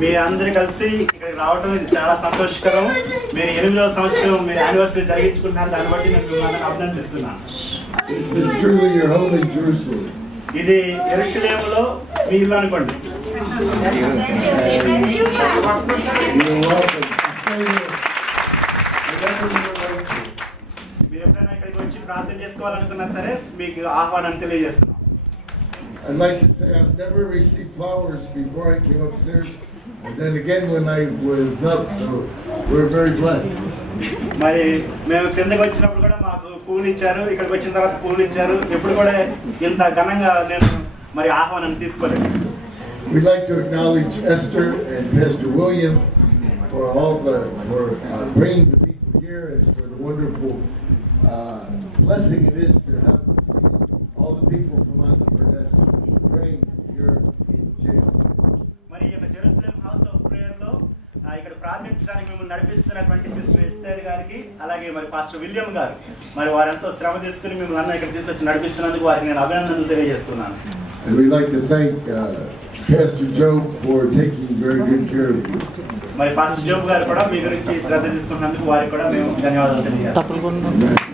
మీ అందరు కలిసి ఇక్కడికి రావడం ఇది చాలా సంతోషకరం. మీరు ఎనిమిదవ సంవత్సరం మీరు యానివర్సరీ జరిగించుకున్నారు. దాన్ని బట్టి నేను మిమ్మల్ని అభినందిస్తున్నాను. ఇది ఎరుషలేములో మీ ఇల్లు అనుకోండి. మీరు ఎప్పుడైనా ఇక్కడికి వచ్చి ప్రార్థన చేసుకోవాలనుకున్నా సరే మీకు ఆహ్వానం తెలియజేస్తున్నాం I'd like to say I've never received flowers before I came upstairs, and then again when I was up, so we're very blessed. మరి మేము కిందకి వచ్చినప్పుడు కూడా మాకు పూలు ఇచ్చారు ఇక్కడికి వచ్చిన తర్వాత పూలు ఇచ్చారు ఎప్పుడు కూడా ఇంత ఘనంగా నేను మరి ఆహ్వానం తీసుకోలేదు We'd like to acknowledge Esther and Pastor William for all the, for uh, bringing the people here and for the wonderful uh, blessing it is to have all the people from Andhra Pradesh praying here in jail. మరి ఈ Jerusalem house of ప్రేయర్లో ఇక్కడ ప్రార్థించడానికి మిమ్మల్ని నడిపిస్తున్నటువంటి sister Esther గారికి అలాగే మరి pastor William గారు మరి వారెంతో శ్రమ తీసుకుని మిమ్మల్ని అన్న ఇక్కడ తీసుకొచ్చి నడిపిస్తున్నందుకు వారికి నేను అభినందనలు తెలియజేస్తున్నాను And we'd like to thank uh, Pastor Joe for taking very good care of you. మరి పాస్టర్ జోబు గారు కూడా మీ గురించి శ్రద్ధ తీసుకున్నందుకు వారికి కూడా మేము ధన్యవాదాలు తెలియజేస్తాం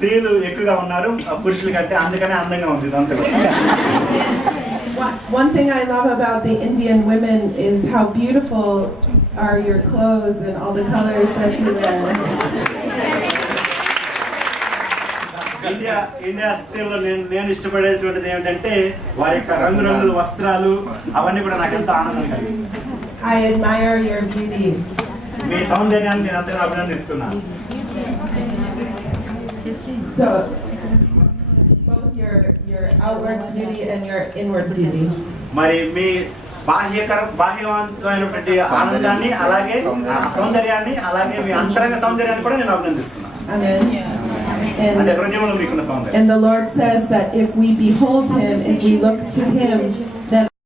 స్త్రీలు ఎక్కువగా ఉన్నారు పురుషుల కంటే అందుకనే అందంగా ఉంది ఇదంతా. One- thing I love about the Indian women is how beautiful are your clothes and all the colors that you wear. India India స్త్రీల్లో నేను నేను ఇష్టపడేటువంటిది ఏమిటంటే వారి యొక్క రంగురంగుల వస్త్రాలు అవన్నీ కూడా నాకు ఎంతో ఆనందం కలిగిస్తాయి I admire your beauty. మీ సౌందర్యాన్ని నేను అంతగా అభినందిస్తున్నాను So, both your your outward beauty and your inward beauty. మరి మీ బాహ్యకర బాహ్యవంతమైనటువంటి ఆనందాన్ని అలాగే ఆ సౌందర్యాన్ని అలాగే మీ అంతరంగ సౌందర్యాన్ని కూడా నేను అభినందిస్తున్నాను Amen. అంటే And హృదయంలో మీకున్న సౌందర్యం And the Lord says that if we behold him, if we look to him,